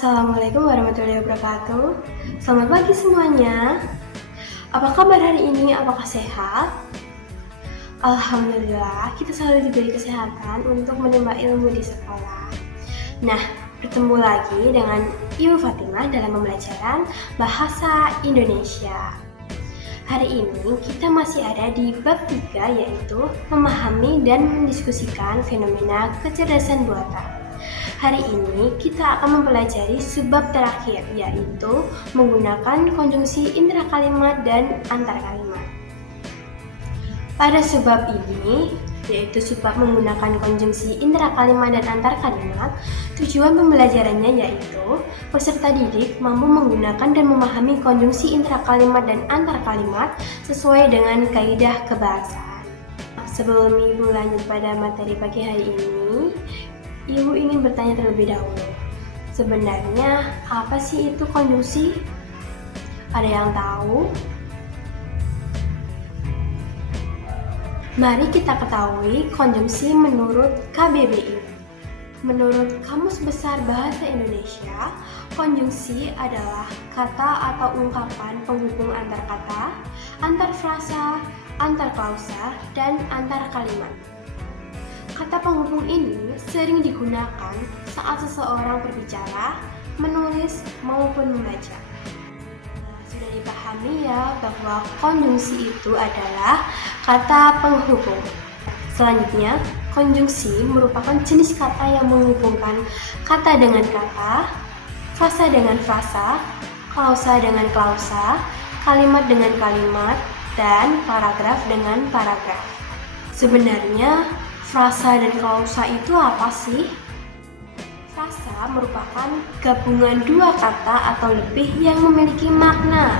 Assalamualaikum warahmatullahi wabarakatuh. Selamat pagi semuanya. Apa kabar hari ini? Apakah sehat? Alhamdulillah, kita selalu diberi kesehatan untuk menimba ilmu di sekolah. Nah, bertemu lagi dengan Ibu Fatimah dalam pembelajaran Bahasa Indonesia. Hari ini kita masih ada di bab 3, yaitu memahami dan mendiskusikan fenomena kecerdasan buatan. Hari ini kita akan mempelajari subbab terakhir, yaitu menggunakan konjungsi intra-kalimat dan antar-kalimat. Pada subbab ini, yaitu subbab menggunakan konjungsi intra-kalimat dan antar-kalimat, tujuan pembelajarannya yaitu peserta didik mampu menggunakan dan memahami konjungsi intra-kalimat dan antar-kalimat sesuai dengan kaidah kebahasaan. Sebelum Ibu lanjut pada materi pagi hari ini, Ibu ingin bertanya terlebih dahulu. Sebenarnya apa sih itu konjungsi? Ada yang tahu? Mari kita ketahui konjungsi menurut KBBI. Menurut Kamus Besar Bahasa Indonesia, konjungsi adalah kata atau ungkapan penghubung antar kata, antar frasa, antar klausa, dan antar kalimat. Kata penghubung ini sering digunakan saat seseorang berbicara, menulis, maupun membaca. Sudah dipahami ya bahwa konjungsi itu adalah kata penghubung. Selanjutnya, konjungsi merupakan jenis kata yang menghubungkan kata dengan kata, frasa dengan frasa, klausa dengan klausa, kalimat dengan kalimat, dan paragraf dengan paragraf. Sebenarnya, frasa dan klausa itu apa sih? Frasa merupakan gabungan dua kata atau lebih yang memiliki makna.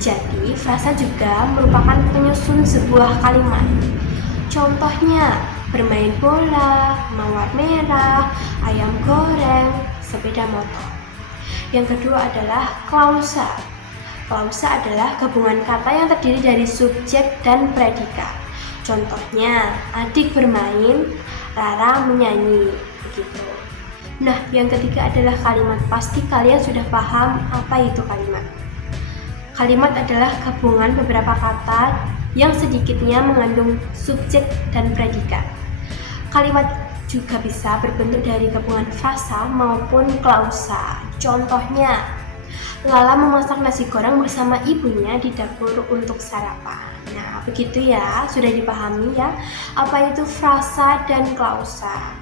Jadi, frasa juga merupakan penyusun sebuah kalimat. Contohnya, bermain bola, mawar merah, ayam goreng, sepeda motor. Yang kedua adalah klausa. Klausa adalah gabungan kata yang terdiri dari subjek dan predikat. Contohnya, adik bermain, Rara menyanyi, begitu. Nah, yang ketiga adalah kalimat. Pasti kalian sudah paham apa itu kalimat. Kalimat adalah gabungan beberapa kata yang sedikitnya mengandung subjek dan predikat. Kalimat juga bisa berbentuk dari gabungan frasa maupun klausa. Contohnya, Lala memasak nasi goreng bersama ibunya di dapur untuk sarapan. Nah, begitu ya, sudah dipahami ya apa itu frasa dan klausa.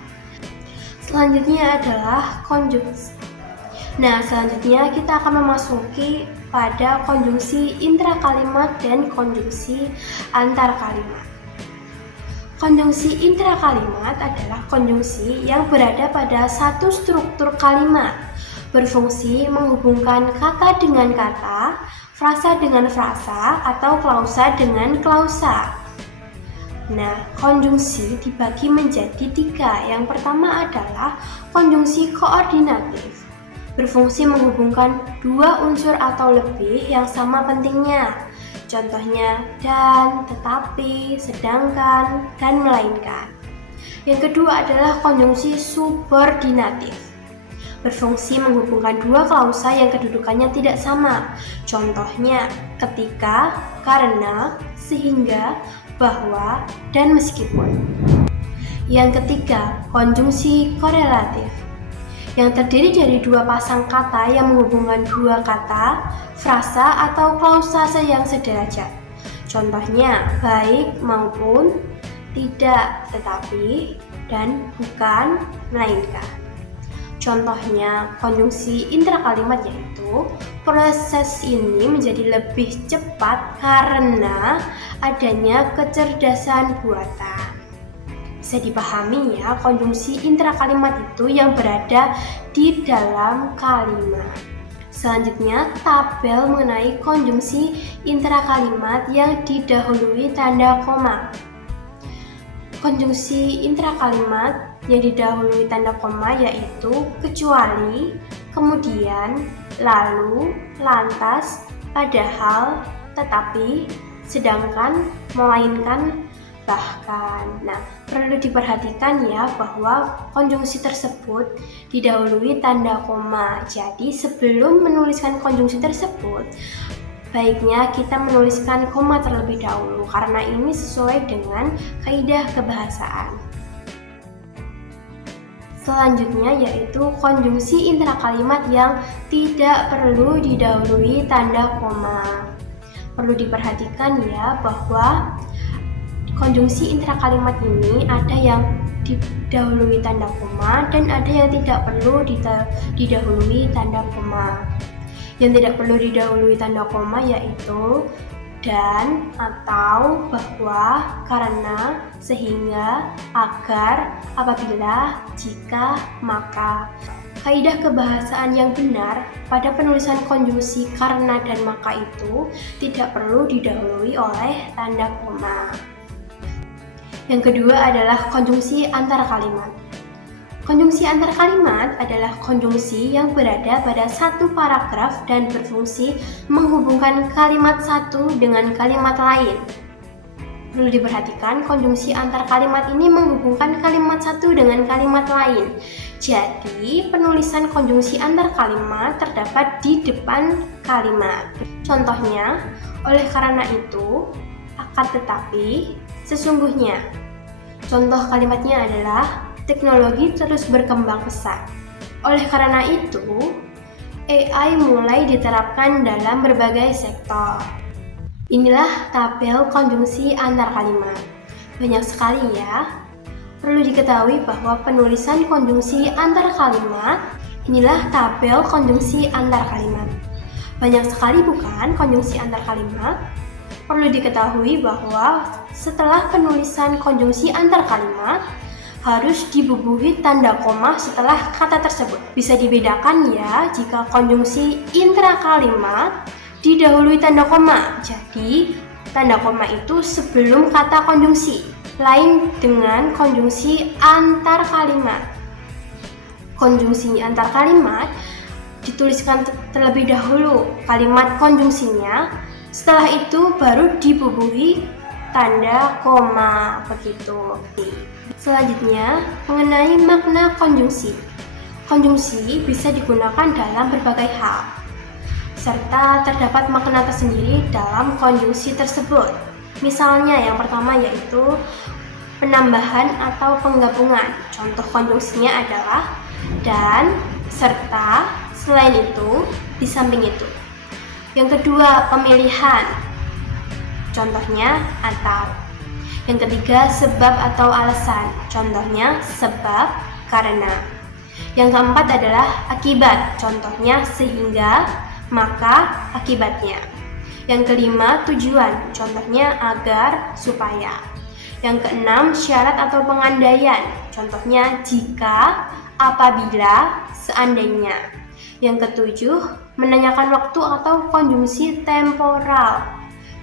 Selanjutnya adalah konjungsi. Nah, selanjutnya kita akan memasuki pada konjungsi intra-kalimat dan konjungsi antar-kalimat. Konjungsi intra-kalimat adalah konjungsi yang berada pada satu struktur kalimat, berfungsi menghubungkan kata dengan kata, frasa dengan frasa, atau klausa dengan klausa. Nah, konjungsi dibagi menjadi 3. Yang pertama adalah konjungsi koordinatif, berfungsi menghubungkan dua unsur atau lebih yang sama pentingnya. Contohnya dan, tetapi, sedangkan, dan melainkan. Yang kedua adalah konjungsi subordinatif, berfungsi menghubungkan dua klausa yang kedudukannya tidak sama. Contohnya ketika, karena, sehingga, bahwa, dan meskipun. Yang ketiga, konjungsi korelatif, yang terdiri dari dua pasang kata yang menghubungkan dua kata, frasa, atau klausa yang sederajat. Contohnya baik maupun, tidak tetapi, dan bukan melainkan. Contohnya konjungsi intrakalimat, yaitu proses ini menjadi lebih cepat karena adanya kecerdasan buatan. Bisa dipahami ya, konjungsi intrakalimat itu yang berada di dalam kalimat. Selanjutnya, tabel mengenai konjungsi intrakalimat yang didahului tanda koma. Konjungsi intrakalimat yang didahului tanda koma yaitu kecuali, kemudian, lalu, lantas, padahal, tetapi, sedangkan, melainkan, bahkan. Nah, perlu diperhatikan ya bahwa konjungsi tersebut didahului tanda koma. Jadi, sebelum menuliskan konjungsi tersebut, baiknya kita menuliskan koma terlebih dahulu karena ini sesuai dengan kaidah kebahasaan. Selanjutnya yaitu konjungsi intakalimat yang tidak perlu didahului tanda koma. Perlu diperhatikan ya bahwa konjungsi intakalimat ini ada yang didahului tanda koma dan ada yang tidak perlu didahului tanda koma. Yang tidak perlu didahului tanda koma yaitu dan, atau, bahwa, karena, sehingga, agar, apabila, jika, maka. Kaidah kebahasaan yang benar pada penulisan konjungsi karena dan maka itu tidak perlu didahului oleh tanda koma. Yang kedua adalah konjungsi antar kalimat. Konjungsi antar kalimat adalah konjungsi yang berada pada satu paragraf dan berfungsi menghubungkan kalimat satu dengan kalimat lain. Perlu diperhatikan, konjungsi antar kalimat ini menghubungkan kalimat satu dengan kalimat lain. Jadi, penulisan konjungsi antar kalimat terdapat di depan kalimat. Contohnya, oleh karena itu, akan tetapi, sesungguhnya. Contoh kalimatnya adalah teknologi terus berkembang pesat. Oleh karena itu, AI mulai diterapkan dalam berbagai sektor. Inilah tabel konjungsi antar kalimat. Banyak sekali ya. Perlu diketahui bahwa penulisan konjungsi antar kalimat, inilah tabel konjungsi antar kalimat. Banyak sekali bukan konjungsi antar kalimat? Perlu diketahui bahwa setelah penulisan konjungsi antar kalimat, harus dibubuhi tanda koma setelah kata tersebut. Bisa dibedakan ya jika konjungsi intrakalimat didahului tanda koma. Jadi, tanda koma itu sebelum kata konjungsi, lain dengan konjungsi antar kalimat. Konjungsi antar kalimat dituliskan terlebih dahulu kalimat konjungsinya, setelah itu baru dibubuhi tanda koma, begitu. Selanjutnya, mengenai makna konjungsi. Konjungsi bisa digunakan dalam berbagai hal, serta terdapat makna tersendiri dalam konjungsi tersebut. Misalnya, yang pertama yaitu penambahan atau penggabungan. Contoh konjungsinya adalah dan, serta, selain itu, di samping itu. Yang kedua, pemilihan. Contohnya, atau. Yang ketiga, sebab atau alasan. Contohnya, sebab, karena. Yang keempat adalah akibat. Contohnya, sehingga, maka, akibatnya. Yang kelima, tujuan. Contohnya, agar, supaya. Yang keenam, syarat atau pengandaian. Contohnya, jika, apabila, seandainya. Yang ketujuh, menanyakan waktu atau konjungsi temporal.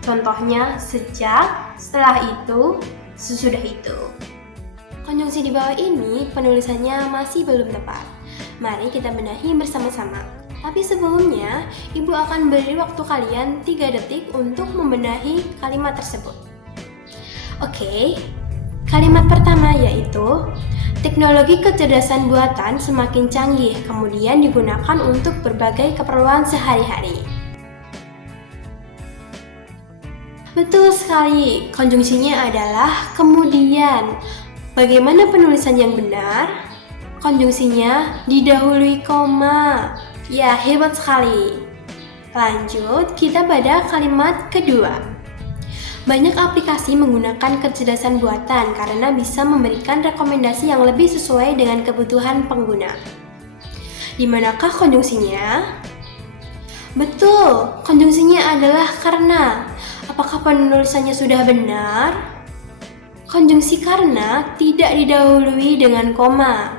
Contohnya, sejak, setelah itu, sesudah itu. Konjungsi di bawah ini penulisannya masih belum tepat. Mari kita benahi bersama-sama. Tapi sebelumnya, Ibu akan beri waktu kalian 3 detik untuk membenahi kalimat tersebut. Oke, kalimat pertama yaitu teknologi kecerdasan buatan semakin canggih, kemudian digunakan untuk berbagai keperluan sehari-hari. Betul sekali, konjungsinya adalah kemudian. Bagaimana penulisan yang benar? Konjungsinya didahului koma. Ya, hebat sekali. Lanjut, kita pada kalimat kedua. Banyak aplikasi menggunakan kecerdasan buatan karena bisa memberikan rekomendasi yang lebih sesuai dengan kebutuhan pengguna. Di manakah konjungsinya? Betul, konjungsinya adalah karena. Apakah penulisannya sudah benar? Konjungsi karena tidak didahului dengan koma.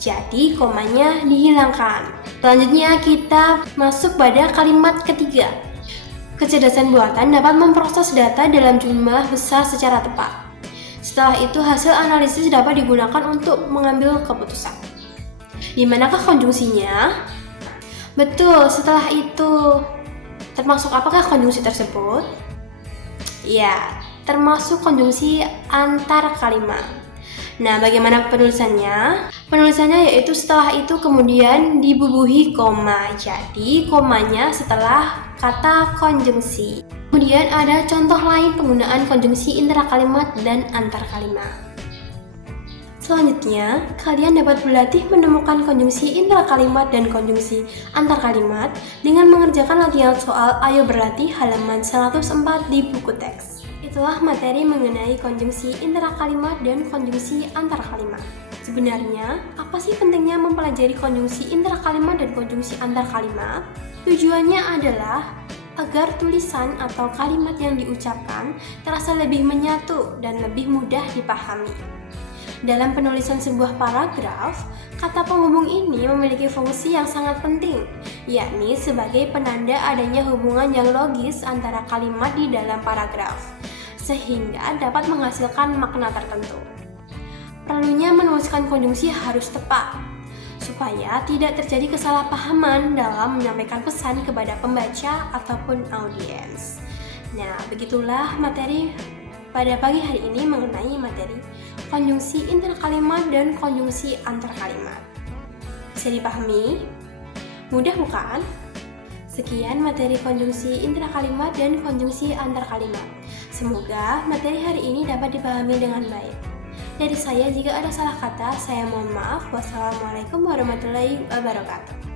Jadi komanya dihilangkan. Selanjutnya kita masuk pada kalimat ketiga. Kecerdasan buatan dapat memproses data dalam jumlah besar secara tepat. Setelah itu hasil analisis dapat digunakan untuk mengambil keputusan. Di manakah konjungsinya? Betul, setelah itu. Termasuk apakah konjungsi tersebut? Ya, termasuk konjungsi antar kalimat. Nah, bagaimana penulisannya? Penulisannya yaitu setelah itu kemudian dibubuhi koma. Jadi, komanya setelah kata konjungsi. Kemudian ada contoh lain penggunaan konjungsi intrakalimat dan antar kalimat. Selanjutnya, kalian dapat berlatih menemukan konjungsi intrakalimat dan konjungsi antar kalimat dengan mengerjakan latihan soal Ayo Berlatih halaman 104 di buku teks. Itulah materi mengenai konjungsi intrakalimat dan konjungsi antar kalimat. Sebenarnya, apa sih pentingnya mempelajari konjungsi intrakalimat dan konjungsi antar kalimat? Tujuannya adalah agar tulisan atau kalimat yang diucapkan terasa lebih menyatu dan lebih mudah dipahami. Dalam penulisan sebuah paragraf, kata penghubung ini memiliki fungsi yang sangat penting, yakni sebagai penanda adanya hubungan yang logis antara kalimat di dalam paragraf, sehingga dapat menghasilkan makna tertentu. Perlunya menuliskan konjungsi harus tepat, supaya tidak terjadi kesalahpahaman dalam menyampaikan pesan kepada pembaca ataupun audiens. Nah, begitulah materi pada pagi hari ini mengenai materi konjungsi interkalimat dan konjungsi antarkalimat. Bisa dipahami? Mudah bukan? Sekian materi konjungsi intrakalimat dan konjungsi antarkalimat. Semoga materi hari ini dapat dipahami dengan baik. Dari saya, jika ada salah kata, saya mohon maaf. Wassalamualaikum warahmatullahi wabarakatuh.